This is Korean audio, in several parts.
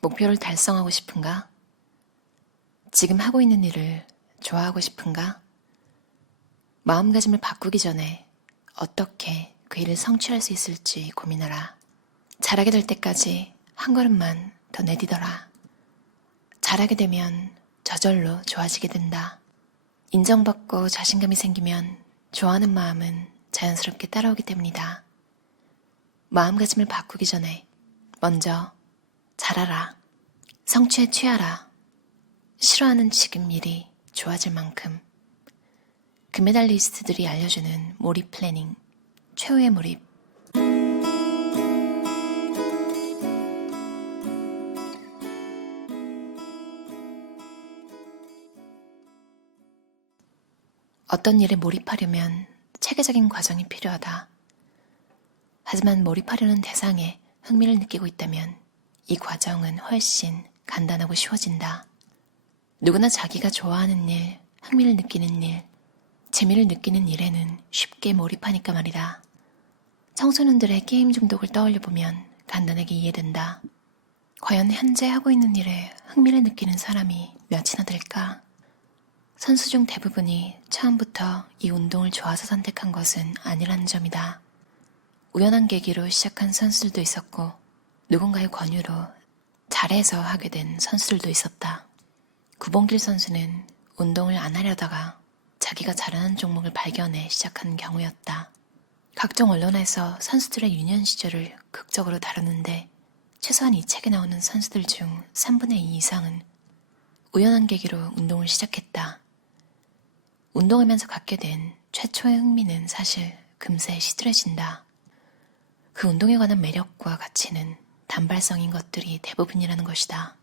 목표를 달성하고 싶은가? 지금 하고 있는 일을 좋아하고 싶은가? 마음가짐을 바꾸기 전에 어떻게 그 일을 성취할 수 있을지 고민하라. 잘하게 될 때까지 한 걸음만 더 내디뎌라. 잘하게 되면 저절로 좋아지게 된다. 인정받고 자신감이 생기면 좋아하는 마음은 자연스럽게 따라오기 때문이다. 마음가짐을 바꾸기 전에 먼저 잘하라. 성취에 취하라. 싫어하는 지금 일이 좋아질 만큼. 금메달리스트들이 알려주는 몰입 플래닝, 최후의 몰입. 어떤 일에 몰입하려면 체계적인 과정이 필요하다. 하지만 몰입하려는 대상에 흥미를 느끼고 있다면 이 과정은 훨씬 간단하고 쉬워진다. 누구나 자기가 좋아하는 일, 흥미를 느끼는 일, 재미를 느끼는 일에는 쉽게 몰입하니까 말이다. 청소년들의 게임 중독을 떠올려보면 간단하게 이해된다. 과연 현재 하고 있는 일에 흥미를 느끼는 사람이 몇이나 될까? 선수 중 대부분이 처음부터 이 운동을 좋아서 선택한 것은 아니라는 점이다. 우연한 계기로 시작한 선수들도 있었고 누군가의 권유로 잘해서 하게 된 선수들도 있었다. 구봉길 선수는 운동을 안 하려다가 자기가 잘하는 종목을 발견해 시작한 경우였다. 각종 언론에서 선수들의 유년 시절을 극적으로 다루는데 최소한 이 책에 나오는 선수들 중 3분의 2 이상은 우연한 계기로 운동을 시작했다. 운동하면서 갖게 된 최초의 흥미는 사실 금세 시들해진다. 그 운동에 관한 매력과 가치는 단발성인 것들이 대부분이라는 것이다.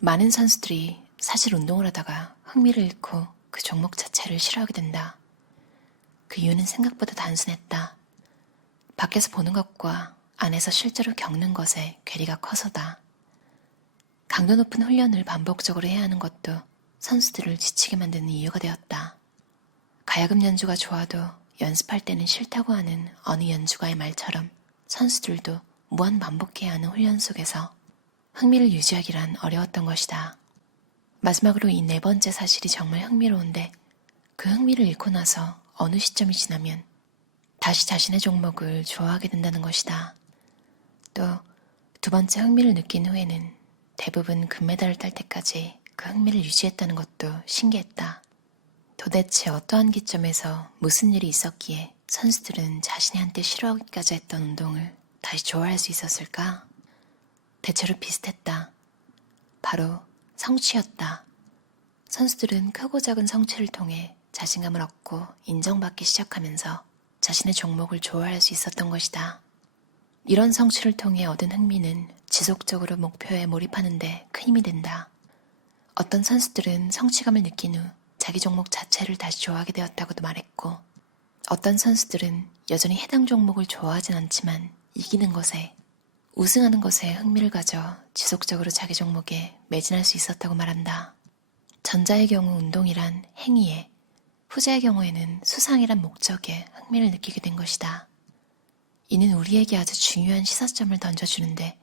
많은 선수들이 사실 운동을 하다가 흥미를 잃고 그 종목 자체를 싫어하게 된다. 그 이유는 생각보다 단순했다. 밖에서 보는 것과 안에서 실제로 겪는 것의 괴리가 커서다. 강도 높은 훈련을 반복적으로 해야 하는 것도 선수들을 지치게 만드는 이유가 되었다. 가야금 연주가 좋아도 연습할 때는 싫다고 하는 어느 연주가의 말처럼 선수들도 무한 반복해야 하는 훈련 속에서 흥미를 유지하기란 어려웠던 것이다. 마지막으로 이 네 번째 사실이 정말 흥미로운데 그 흥미를 잃고 나서 어느 시점이 지나면 다시 자신의 종목을 좋아하게 된다는 것이다. 또 두 번째 흥미를 느낀 후에는 대부분 금메달을 딸 때까지 그 흥미를 유지했다는 것도 신기했다. 도대체 어떠한 기점에서 무슨 일이 있었기에 선수들은 자신이 한때 싫어하기까지 했던 운동을 다시 좋아할 수 있었을까? 대체로 비슷했다. 바로 성취였다. 선수들은 크고 작은 성취를 통해 자신감을 얻고 인정받기 시작하면서 자신의 종목을 좋아할 수 있었던 것이다. 이런 성취를 통해 얻은 흥미는 지속적으로 목표에 몰입하는 데 큰 힘이 된다. 어떤 선수들은 성취감을 느낀 후 자기 종목 자체를 다시 좋아하게 되었다고도 말했고, 어떤 선수들은 여전히 해당 종목을 좋아하진 않지만 이기는 것에, 우승하는 것에 흥미를 가져 지속적으로 자기 종목에 매진할 수 있었다고 말한다. 전자의 경우 운동이란 행위에, 후자의 경우에는 수상이란 목적에 흥미를 느끼게 된 것이다. 이는 우리에게 아주 중요한 시사점을 던져주는데,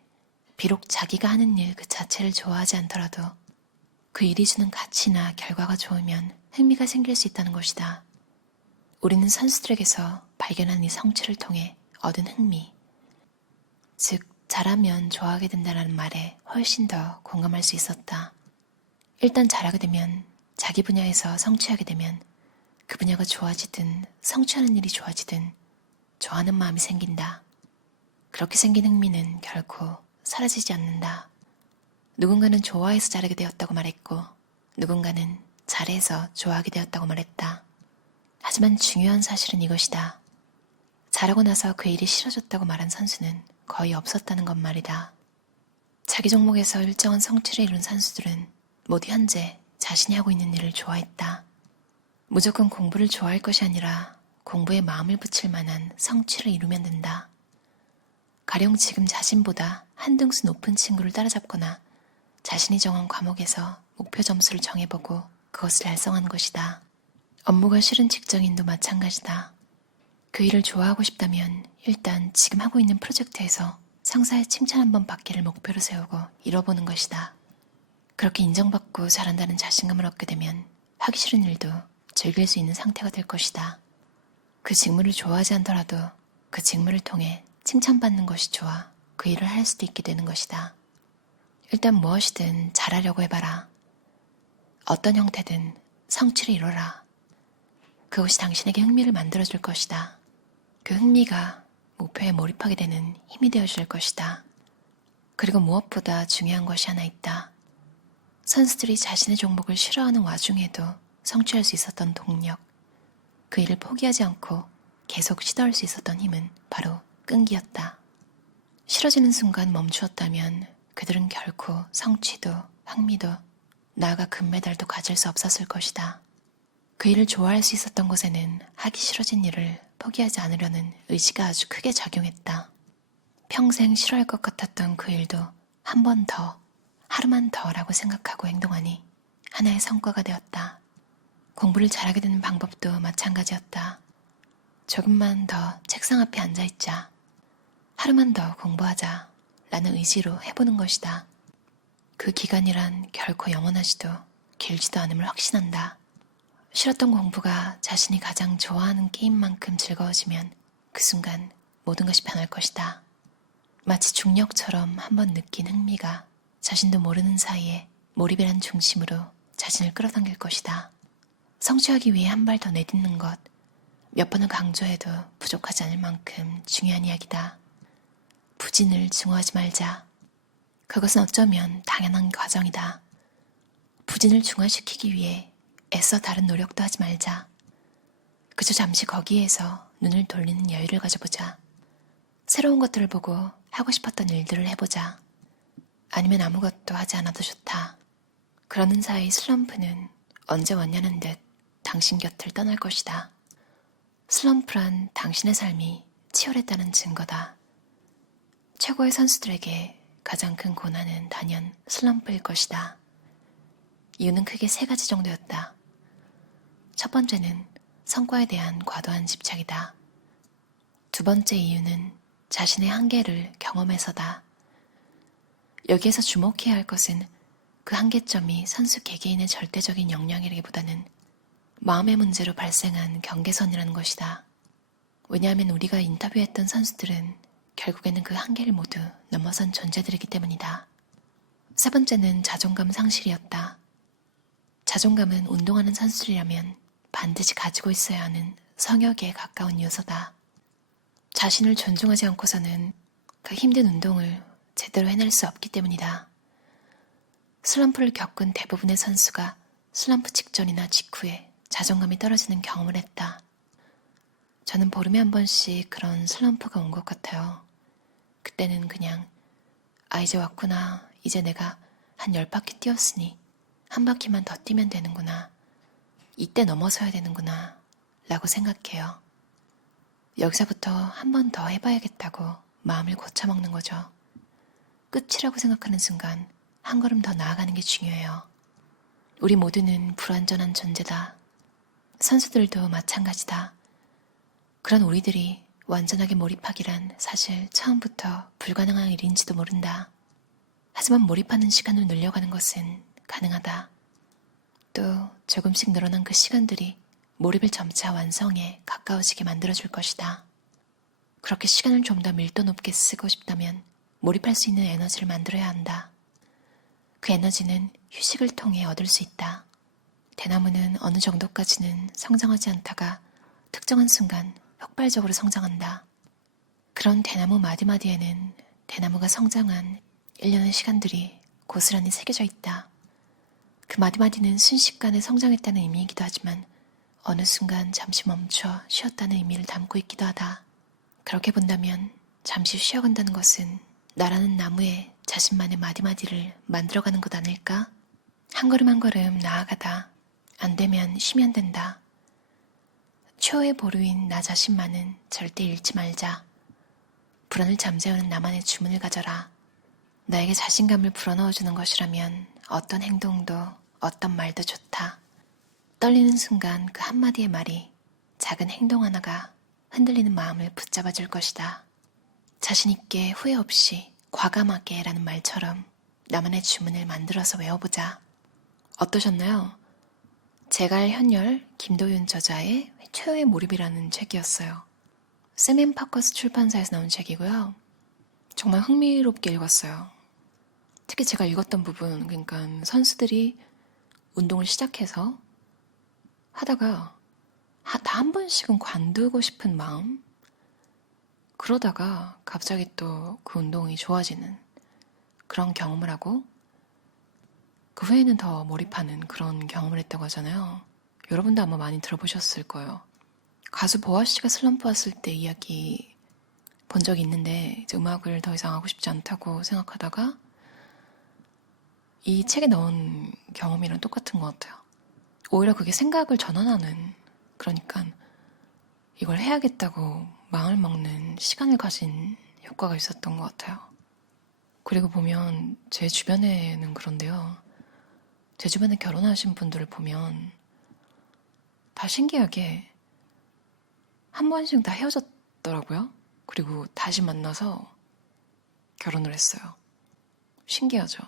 비록 자기가 하는 일 그 자체를 좋아하지 않더라도 그 일이 주는 가치나 결과가 좋으면 흥미가 생길 수 있다는 것이다. 우리는 선수들에게서 발견한 이 성취를 통해 얻은 흥미, 즉 잘하면 좋아하게 된다는 말에 훨씬 더 공감할 수 있었다. 일단 잘하게 되면, 자기 분야에서 성취하게 되면 그 분야가 좋아지든 성취하는 일이 좋아지든 좋아하는 마음이 생긴다. 그렇게 생긴 흥미는 결코 사라지지 않는다. 누군가는 좋아해서 잘하게 되었다고 말했고 누군가는 잘해서 좋아하게 되었다고 말했다. 하지만 중요한 사실은 이것이다. 잘하고 나서 그 일이 싫어졌다고 말한 선수는 거의 없었다는 것 말이다. 자기 종목에서 일정한 성취를 이룬 선수들은 모두 현재 자신이 하고 있는 일을 좋아했다. 무조건 공부를 좋아할 것이 아니라 공부에 마음을 붙일 만한 성취를 이루면 된다. 가령 지금 자신보다 한 등수 높은 친구를 따라잡거나 자신이 정한 과목에서 목표 점수를 정해보고 그것을 달성한 것이다. 업무가 싫은 직장인도 마찬가지다. 그 일을 좋아하고 싶다면 일단 지금 하고 있는 프로젝트에서 상사의 칭찬 한 번 받기를 목표로 세우고 이뤄보는 것이다. 그렇게 인정받고 잘한다는 자신감을 얻게 되면 하기 싫은 일도 즐길 수 있는 상태가 될 것이다. 그 직무를 좋아하지 않더라도 그 직무를 통해 칭찬받는 것이 좋아 그 일을 할 수도 있게 되는 것이다. 일단 무엇이든 잘하려고 해봐라. 어떤 형태든 성취를 이뤄라. 그것이 당신에게 흥미를 만들어줄 것이다. 그 흥미가 목표에 몰입하게 되는 힘이 되어줄 것이다. 그리고 무엇보다 중요한 것이 하나 있다. 선수들이 자신의 종목을 싫어하는 와중에도 성취할 수 있었던 동력, 그 일을 포기하지 않고 계속 시도할 수 있었던 힘은 바로 끈기였다. 싫어지는 순간 멈추었다면 그들은 결코 성취도, 흥미도, 나아가 금메달도 가질 수 없었을 것이다. 그 일을 좋아할 수 있었던 곳에는 하기 싫어진 일을 포기하지 않으려는 의지가 아주 크게 작용했다. 평생 싫어할 것 같았던 그 일도 한 번 더, 하루만 더라고 생각하고 행동하니 하나의 성과가 되었다. 공부를 잘하게 되는 방법도 마찬가지였다. 조금만 더 책상 앞에 앉아있자. 하루만 더 공부하자. 라는 의지로 해보는 것이다. 그 기간이란 결코 영원하지도 길지도 않음을 확신한다. 싫었던 공부가 자신이 가장 좋아하는 게임만큼 즐거워지면 그 순간 모든 것이 변할 것이다. 마치 중력처럼 한번 느낀 흥미가 자신도 모르는 사이에 몰입이란 중심으로 자신을 끌어당길 것이다. 성취하기 위해 한 발 더 내딛는 것, 몇 번을 강조해도 부족하지 않을 만큼 중요한 이야기다. 부진을 증오하지 말자. 그것은 어쩌면 당연한 과정이다. 부진을 중화시키기 위해 애써 다른 노력도 하지 말자. 그저 잠시 거기에서 눈을 돌리는 여유를 가져보자. 새로운 것들을 보고 하고 싶었던 일들을 해보자. 아니면 아무것도 하지 않아도 좋다. 그러는 사이 슬럼프는 언제 왔냐는 듯 당신 곁을 떠날 것이다. 슬럼프란 당신의 삶이 치열했다는 증거다. 최고의 선수들에게 가장 큰 고난은 단연 슬럼프일 것이다. 이유는 크게 세 가지 정도였다. 첫 번째는 성과에 대한 과도한 집착이다. 두 번째 이유는 자신의 한계를 경험해서다. 여기에서 주목해야 할 것은 그 한계점이 선수 개개인의 절대적인 역량이라기보다는 마음의 문제로 발생한 경계선이라는 것이다. 왜냐하면 우리가 인터뷰했던 선수들은 결국에는 그 한계를 모두 넘어선 존재들이기 때문이다. 세 번째는 자존감 상실이었다. 자존감은 운동하는 선수들이라면 반드시 가지고 있어야 하는 성역에 가까운 요소다. 자신을 존중하지 않고서는 그 힘든 운동을 제대로 해낼 수 없기 때문이다. 슬럼프를 겪은 대부분의 선수가 슬럼프 직전이나 직후에 자존감이 떨어지는 경험을 했다. 저는 보름에 한 번씩 그런 슬럼프가 온 것 같아요. 그때는 그냥 이제 왔구나. 이제 내가 한 10바퀴 뛰었으니 한 바퀴만 더 뛰면 되는구나. 이때 넘어서야 되는구나. 라고 생각해요. 여기서부터 한 번 더 해봐야겠다고 마음을 고쳐먹는 거죠. 끝이라고 생각하는 순간 한 걸음 더 나아가는 게 중요해요. 우리 모두는 불완전한 존재다. 선수들도 마찬가지다. 그런 우리들이 완전하게 몰입하기란 사실 처음부터 불가능한 일인지도 모른다. 하지만 몰입하는 시간을 늘려가는 것은 가능하다. 또 조금씩 늘어난 그 시간들이 몰입을 점차 완성에 가까워지게 만들어줄 것이다. 그렇게 시간을 좀 더 밀도 높게 쓰고 싶다면 몰입할 수 있는 에너지를 만들어야 한다. 그 에너지는 휴식을 통해 얻을 수 있다. 대나무는 어느 정도까지는 성장하지 않다가 특정한 순간 폭발적으로 성장한다. 그런 대나무 마디마디에는 대나무가 성장한 일련의 시간들이 고스란히 새겨져 있다. 그 마디마디는 순식간에 성장했다는 의미이기도 하지만 어느 순간 잠시 멈춰 쉬었다는 의미를 담고 있기도 하다. 그렇게 본다면 잠시 쉬어간다는 것은 나라는 나무에 자신만의 마디마디를 만들어가는 것 아닐까? 한 걸음 한 걸음 나아가다. 안 되면 쉬면 된다. 최후의 보루인 나 자신만은 절대 잃지 말자. 불안을 잠재우는 나만의 주문을 가져라. 나에게 자신감을 불어넣어주는 것이라면 어떤 행동도 어떤 말도 좋다. 떨리는 순간 그 한마디의 말이 작은 행동 하나가 흔들리는 마음을 붙잡아줄 것이다. 자신있게 후회 없이 과감하게 라는 말처럼 나만의 주문을 만들어서 외워보자. 어떠셨나요? 제갈현열 김도윤 저자의 최후의 몰입이라는 책이었어요. 샘앤파커스 출판사에서 나온 책이고요. 정말 흥미롭게 읽었어요. 특히 제가 읽었던 부분, 그러니까 선수들이 운동을 시작해서 하다가 다 한 번씩은 관두고 싶은 마음, 그러다가 갑자기 또 그 운동이 좋아지는 그런 경험을 하고 그 후에는 더 몰입하는 그런 경험을 했다고 하잖아요. 여러분도 아마 많이 들어보셨을 거예요. 가수 보아 씨가 슬럼프 왔을 때 이야기 본 적이 있는데 이제 음악을 더 이상 하고 싶지 않다고 생각하다가 이 책에 넣은 경험이랑 똑같은 것 같아요. 오히려 그게 생각을 전환하는, 그러니까 이걸 해야겠다고 마음을 먹는 시간을 가진 효과가 있었던 것 같아요. 그리고 보면 제 주변에는 그런데요. 제 주변에 결혼하신 분들을 보면 다 신기하게 한 번씩 다 헤어졌더라고요. 그리고 다시 만나서 결혼을 했어요. 신기하죠?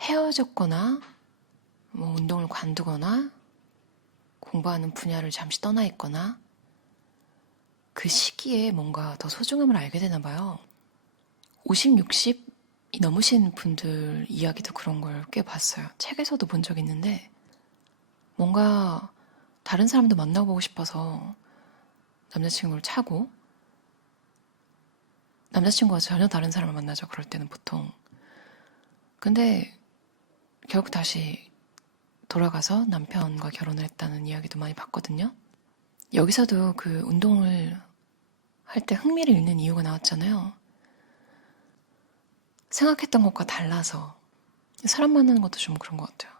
헤어졌거나 뭐 운동을 관두거나 공부하는 분야를 잠시 떠나 있거나 그 시기에 뭔가 더 소중함을 알게 되나 봐요. 50, 60이 넘으신 분들 이야기도 그런 걸 꽤 봤어요. 책에서도 본 적 있는데 뭔가 다른 사람도 만나보고 싶어서 남자친구를 차고 남자친구가 전혀 다른 사람을 만나죠. 그럴 때는 보통. 근데 결국 다시 돌아가서 남편과 결혼을 했다는 이야기도 많이 봤거든요. 여기서도 그 운동을 할 때 흥미를 잃는 이유가 나왔잖아요. 생각했던 것과 달라서. 사람 만나는 것도 좀 그런 것 같아요.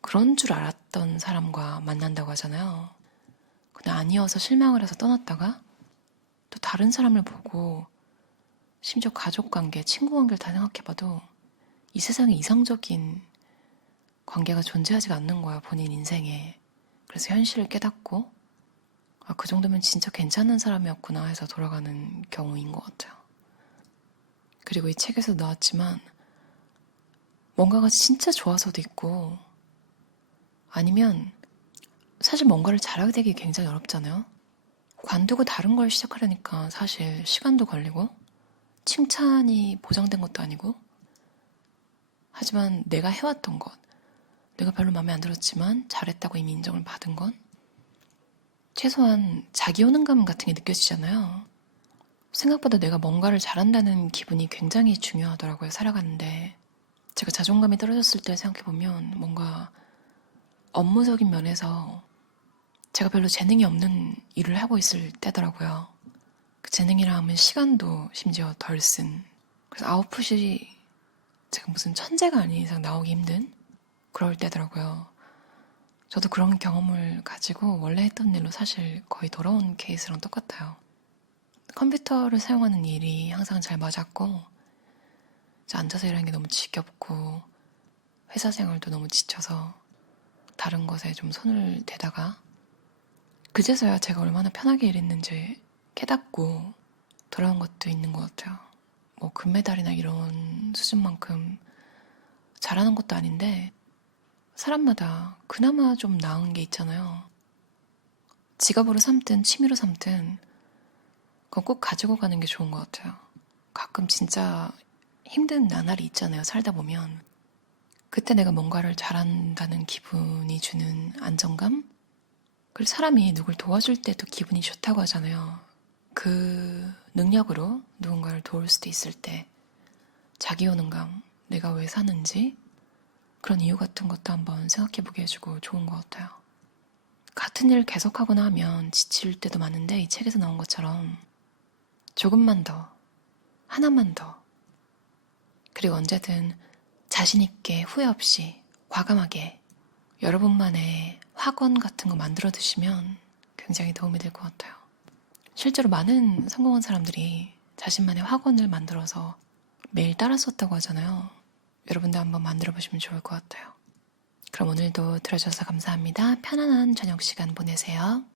그런 줄 알았던 사람과 만난다고 하잖아요. 근데 아니어서 실망을 해서 떠났다가 또 다른 사람을 보고 심지어 가족관계, 친구관계를 다 생각해봐도 이 세상에 이상적인 관계가 존재하지가 않는 거야, 본인 인생에. 그래서 현실을 깨닫고 아, 그 정도면 진짜 괜찮은 사람이었구나 해서 돌아가는 경우인 것 같아요. 그리고 이 책에서 나왔지만 뭔가가 진짜 좋아서도 있고 아니면 사실 뭔가를 잘하게 되기 굉장히 어렵잖아요. 관두고 다른 걸 시작하려니까 사실 시간도 걸리고 칭찬이 보장된 것도 아니고 하지만 내가 해왔던 것, 내가 별로 마음에 안 들었지만 잘했다고 이미 인정을 받은 건 최소한 자기 효능감 같은 게 느껴지잖아요. 생각보다 내가 뭔가를 잘한다는 기분이 굉장히 중요하더라고요, 살아가는데. 제가 자존감이 떨어졌을 때 생각해보면 뭔가 업무적인 면에서 제가 별로 재능이 없는 일을 하고 있을 때더라고요. 그 재능이라 하면 시간도 심지어 덜 쓴. 그래서 아웃풋이 제가 무슨 천재가 아닌 이상 나오기 힘든 그럴 때더라고요. 저도 그런 경험을 가지고 원래 했던 일로 사실 거의 돌아온 케이스랑 똑같아요. 컴퓨터를 사용하는 일이 항상 잘 맞았고 앉아서 일하는 게 너무 지겹고 회사 생활도 너무 지쳐서 다른 것에 좀 손을 대다가 그제서야 제가 얼마나 편하게 일했는지 깨닫고 돌아온 것도 있는 것 같아요. 뭐 금메달이나 이런 수준만큼 잘하는 것도 아닌데 사람마다 그나마 좀 나은 게 있잖아요. 직업으로 삼든 취미로 삼든 그건 꼭 가지고 가는 게 좋은 것 같아요. 가끔 진짜 힘든 나날이 있잖아요. 살다 보면. 그때 내가 뭔가를 잘한다는 기분이 주는 안정감? 그리고 사람이 누굴 도와줄 때도 기분이 좋다고 하잖아요. 그 능력으로 누군가를 도울 수도 있을 때 자기 효능감, 내가 왜 사는지 그런 이유 같은 것도 한번 생각해보게 해주고 좋은 것 같아요. 같은 일을 계속하거나 하면 지칠 때도 많은데 이 책에서 나온 것처럼 조금만 더, 하나만 더, 그리고 언제든 자신있게 후회 없이 과감하게 여러분만의 학원 같은 거 만들어 두시면 굉장히 도움이 될 것 같아요. 실제로 많은 성공한 사람들이 자신만의 학원을 만들어서 매일 따라 썼다고 하잖아요. 여러분도 한번 만들어 보시면 좋을 것 같아요. 그럼 오늘도 들어주셔서 감사합니다. 편안한 저녁 시간 보내세요.